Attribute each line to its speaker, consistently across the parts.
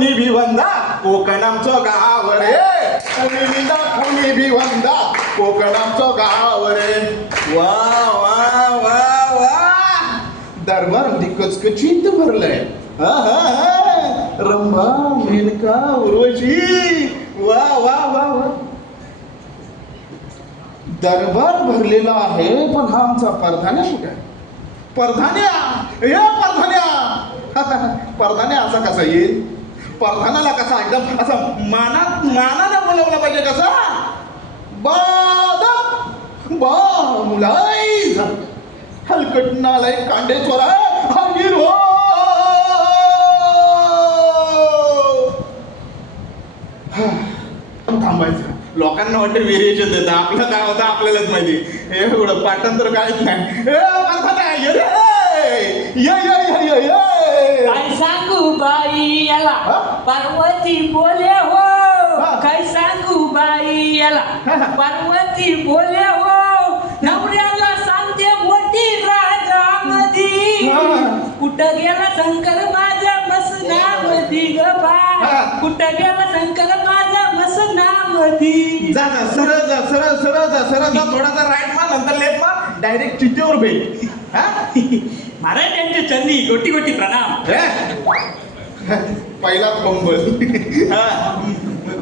Speaker 1: कुणी भिवंदा कोकण आमचं गाव रे. निविंदा कुणी भिवंदा कोकण आमचं गाव रे. वा वा वा वा. दरबार दिकचकचित भरलंय. रंभा मेनका उर्वशी. वा वा वा वा. दरबार भरलेला आहे पण हा आमचा परधान्या कुठे परधान्या! ए परधान्या! परधान्या असा कसा येईल? परधानाला कसा एकदम असं मानात मानानं बोलवलं पाहिजे कसा? बाद बा मुलाई हलकट नालाय कांडे चोरा. हंगीर हो. थांबायचं. लोकांना वाटतं व्हेरिएशन देतं. आपलं काय होतं आपल्यालाच माहिती. हे एवढं पाठांतर काहीच नाही ए परधान्या ये रे ये ये ये ये ये
Speaker 2: काय सांगू बाई याला
Speaker 1: हा?
Speaker 2: पार्वती बोले हो
Speaker 1: हा.
Speaker 2: काय सांगू बाई याला
Speaker 1: हा.
Speaker 2: पार्वती बोले हो नवऱ्याला सांगते मोठी राजामधी.
Speaker 1: हा.
Speaker 2: कुठं गेला शंकर माझ्या मसनामधी ग बा. कुठं गेला शंकर माझ्या मसनामधी
Speaker 1: जा जा सरळ जा सरळ सरळ जा सरळ जा थोडासा राईट मार नंतर लेफ्ट मार डायरेक्ट चिठ्ठीवर भेट. हा?
Speaker 2: महाराज त्यांच्या चंदी गोटी गोटी प्रणाम?
Speaker 1: पहिला पंबल हा.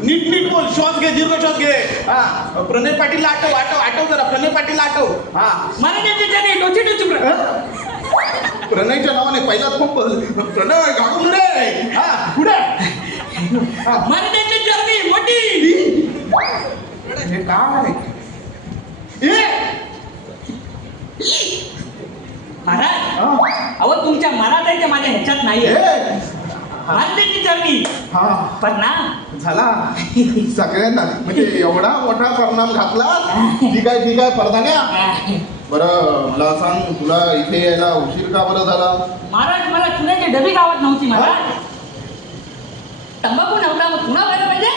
Speaker 1: नीट नीट बोल श्वास घे दीर्घ श्वास घे. हा. प्रणय पाटील आठव आठव आठव जरा प्रणय पाटील आठव हा.
Speaker 2: चंदी डोची डोची प्र-?
Speaker 1: प्रणयच्या नावाने पहिला पंबल प्रणय घालून रे. हा पुढे.
Speaker 2: महाराज त्यांच्या चंदी मोठी.
Speaker 1: हे काय ए!
Speaker 2: महाराज. अहो तुमच्या मराठाच्या माझ्या ह्याच्यात नाही मानते चरणी
Speaker 1: हा.
Speaker 2: पण ना
Speaker 1: झाला. सगळ्यांना. म्हणजे एवढा मोठा परिणाम घातला. ठीक आहे ठीक आहे परधान्या बरं मला सांग तुला इथे यायला उशीर का बरं झाला?
Speaker 2: महाराज मला पुण्याची डबी गावात नव्हती महाराज. तंबाखू नव्हता मग पुन्हा व्हायला पाहिजे?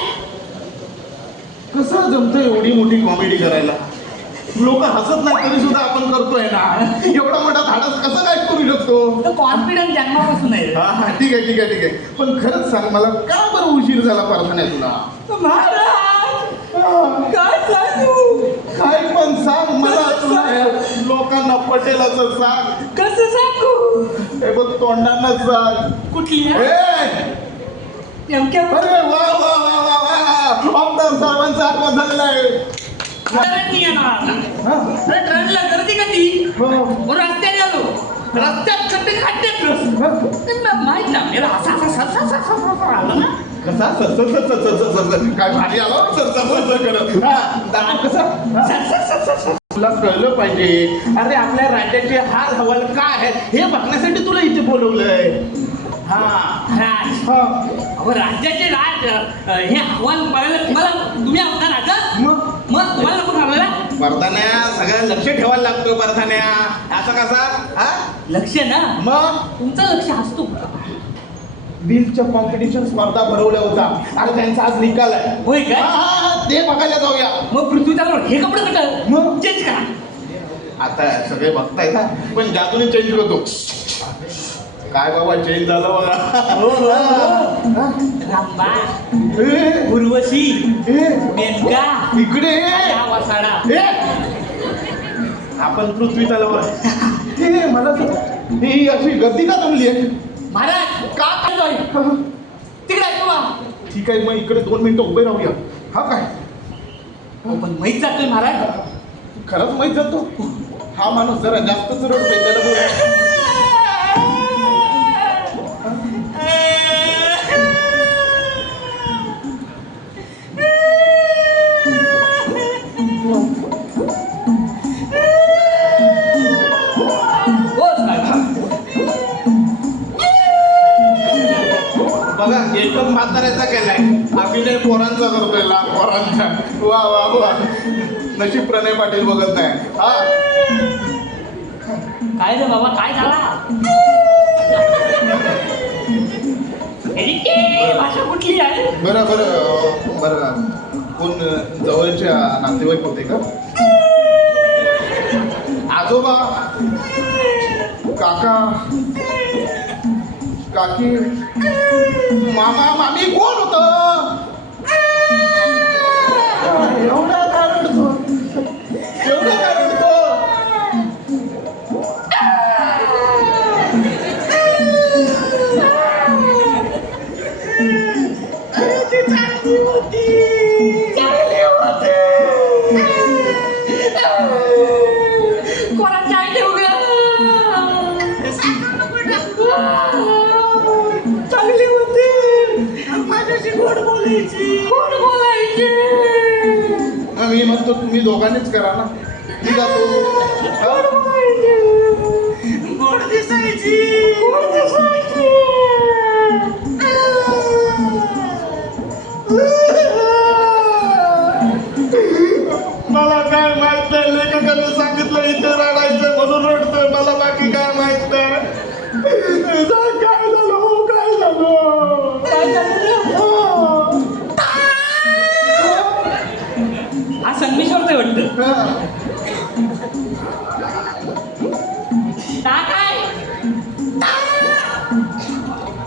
Speaker 1: कसं जमतं एवढी मोठी कॉमेडी करायला? लोक हसत नाही तरी सुद्धा आपण करतोय ना. एवढा मोठा धाडस कसं काय करू शकतो?
Speaker 2: तो कॉन्फिडन्स जन्मापासून आहे.
Speaker 1: हा हा ठीक आहे ठीक आहे ठीक आहे. पण खरंच सांग मला का बरं उशीर झाला परधान्या तुला.
Speaker 2: काय सांगू?
Speaker 1: काय पण सांग मला तुला लोकांना पटेल असं सांग.
Speaker 2: कसं सांगू?
Speaker 1: हे बघ तोंडांना सांग.
Speaker 2: कुठली?
Speaker 1: अरे वा वा वा वा वा. आमदार साहेबांचा आगमन झालेला आहे.
Speaker 2: ट्रेन येणार ट्रेनला गर्दी कधी
Speaker 1: हो.
Speaker 2: रस्त्याने आलो रस्त्यात खड्डे खड्डेच माहीत ना असा असा आला ना
Speaker 1: कसा सर सर सर काय भारी आला हो, सर सर करत हा, कसा तुला कळलं पाहिजे अरे आपल्या राज्याचे हाल हवाल काय आहे हे बघण्यासाठी तुला इथे बोलवलंय हा
Speaker 2: राज राज्याचे राज हे आव्हान बघायला तुम्हाला तुम्ही आमचा राजा
Speaker 1: मग
Speaker 2: मग तुम्हाला कोण हवला
Speaker 1: परधान्या सगळं लक्ष ठेवायला लागतो परधान्या असा कसा हा?
Speaker 2: लक्ष ना.
Speaker 1: मग?
Speaker 2: तुमचं लक्ष असतो.
Speaker 1: बिलच्या कॉम्पिटिशन स्पर्धा भरवल्या होता आणि त्यांचा आज निकाल आहे.
Speaker 2: होय काय
Speaker 1: हा, हा, हा, ते बघायला जाऊया.
Speaker 2: मग पृथ्वीचा हे कपडे कुठं?
Speaker 1: मग?
Speaker 2: चेंज करा.
Speaker 1: आता सगळे बघतायत हा. पण जादूने चेंज करतो काय बाबा चेंज झालं बघा
Speaker 2: हो,
Speaker 1: हा.
Speaker 2: रामबा उर्वशी. मेनका.
Speaker 1: इकडे.
Speaker 2: वसाडा.
Speaker 1: आपण पृथ्वी तलावर हे मला ही अशी गर्दी का जमली आहे?
Speaker 2: महाराज का चाललोय तिकडे आहे
Speaker 1: ठीक आहे मग इकडे दोन मिनिटं उभे राहूया. हा काय?
Speaker 2: हो पण माहीत जातोय महाराज.
Speaker 1: खरंच माहीत जातो. हा माणूस जरा जास्तच रडतोय त्याला बोल. म्हाताऱ्याचा केलाय अभिनय पोरांचा करतोय लहान पोरांचा. वा वा वा. नशीब प्रणय पाटील बघत नाही. हा.
Speaker 2: काय रे बाबा काय झाला? भाषा कुठली आहे?
Speaker 1: बरं बरं बरं. कोण जवळच्या नातेवाईक होते का? आजोबा काका काकी मामा मामी बाकी कोण मी म्हणतो तुम्ही दोघांनीच करा ना. मी जातो? गोड दिसायची?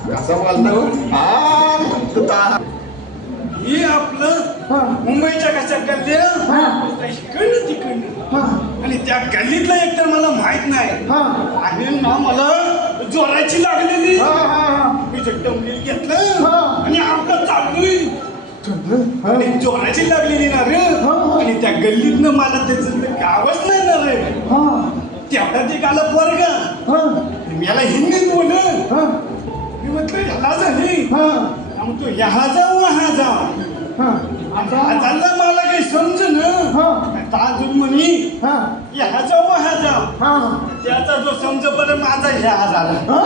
Speaker 1: कसं बोलतो हा.
Speaker 3: ही आपलं. मुंबईच्या कशा गल्ल्या
Speaker 1: हा.
Speaker 3: इकडनं तिकडनं
Speaker 1: हा.
Speaker 3: आणि त्या गल्लीतलं एक तर मला माहीत नाही
Speaker 1: हा.
Speaker 3: आणि ना मला जोराची लागलेली
Speaker 1: हा, हा, हा.
Speaker 3: मी डमरील घेतलं
Speaker 1: हा.
Speaker 3: आणि आणि. जोराची लागलेली ना रे
Speaker 1: हा.
Speaker 3: आणि त्या गल्लीतनं मला त्याचं ते गावच नाही ना रे
Speaker 1: हा.
Speaker 3: तेवढा ते गाला पोरगा
Speaker 1: हा.
Speaker 3: मी याला हिंदीत बोल
Speaker 1: हा.
Speaker 3: मी म्हटलं ह्याला झाली
Speaker 1: हा.
Speaker 3: म्हणतो ह्या जाऊ हा जा
Speaker 1: हा.
Speaker 3: मला काही समज ना
Speaker 1: हा.
Speaker 3: अजून म्हणी
Speaker 1: हा.
Speaker 3: ह्या जाऊ हा जा
Speaker 1: हा.
Speaker 3: त्याचा जो समज बरं माझा ह्या झाला
Speaker 1: हा.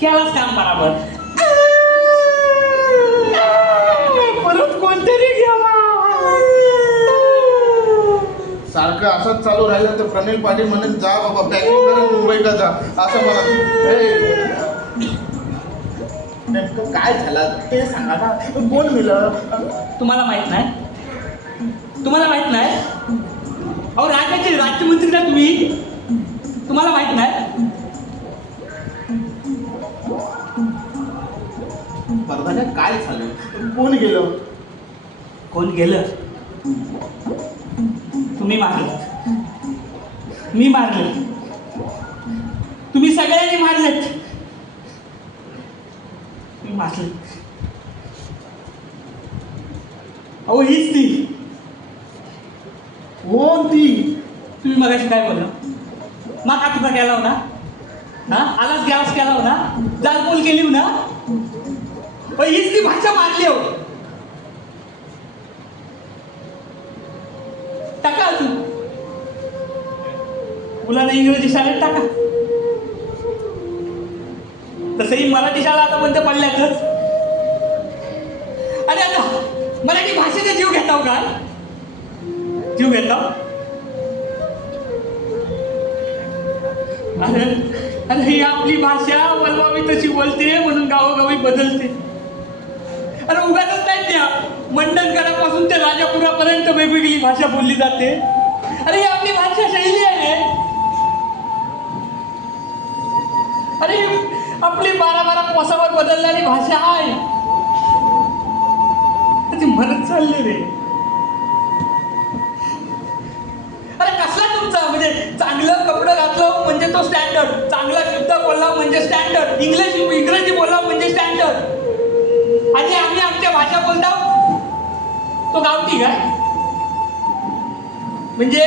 Speaker 2: केलाच काम बराबर
Speaker 1: सारखं असंच चालू राहिलं तर प्रनिल पाटील म्हणेन जा बाबा पॅकिंग करून मुंबईला जा. असं मला हे, नेमकं काय झालं? ते सांगा ना. कोण मिळलं
Speaker 2: तुम्हाला माहीत नाही? तुम्हाला माहीत नाही? अहो राज्याचे राज्यमंत्री ना तुम्ही? तुम्हाला माहीत नाही?
Speaker 1: परदाण्यात काय झालं? कोण गेलं?
Speaker 2: कोण गेलं? मी मारलं. मी मारलं. तुम्ही सगळ्यांनी मारलेत. मी मारले. अहो हीच ती.
Speaker 1: हो ती?
Speaker 2: तुम्ही मगाशी काय बोलला? मग तुझा केला होता? हा? आलाच गॅस केला होता? जालपोल केली ना? पण हीच ती भाषा मारली हो टाका अजून. मुलांना इंग्रजी शाळेत टाका. तसंही मराठी शाळा आता बंद पडल्यातच. अरे आता मराठी भाषेचा जीव घेताव का? जीव घेताव? अरे अरे ही आपली भाषा वलवावी तशी बोलते म्हणून गावोगावी बदलते. अरे उगाच नाही ते राजापुरापर्यंत वेगवेगळी भाषा बोलली जाते. अरे ही आपली भाषा शैली आहे. अरे आपली बारा बारा कोसावर बदलणारी भाषा आहे. ती म्हणत चालली रे. अरे कसला तुमचा? म्हणजे चांगलं कपडं घातलं म्हणजे तो स्टँडर्ड चांगला शब्द बोलला म्हणजे स्टँडर्ड इंग्लिश इंग्रजी बोलला म्हणजे स्टँडर्ड आणि आम्ही आमच्या भाषा बोलतो तो गावठी काय? म्हणजे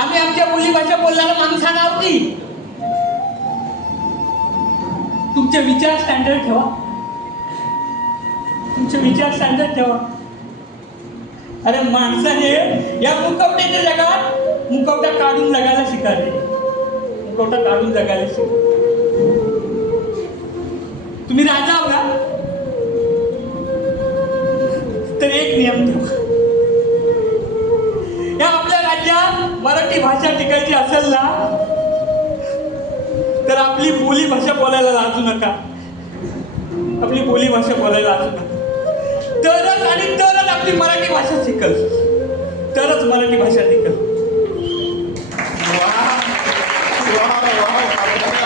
Speaker 2: आम्ही आमच्या बोली भाषा बोलणारा माणूस हा गावठी तुमचे विचार स्टँडर्ड ठेवा. तुमचे विचार स्टँडर्ड ठेवा. अरे माणसाने या मुकवट्याच्या जगात मुकवटा काढून जगायला शिकावे. मुकवटा काढून जगायला शिका तुम्ही राजा आहो तर एक नियम ठेवा. टिकायची असेल ना तर आपली बोली भाषा बोलायला लाजू नका. आपली बोली भाषा बोलायला लाजू नका. तरच आणि तरच आपली मराठी भाषा शिकल. तरच मराठी भाषा शिकल.
Speaker 1: वा वा वा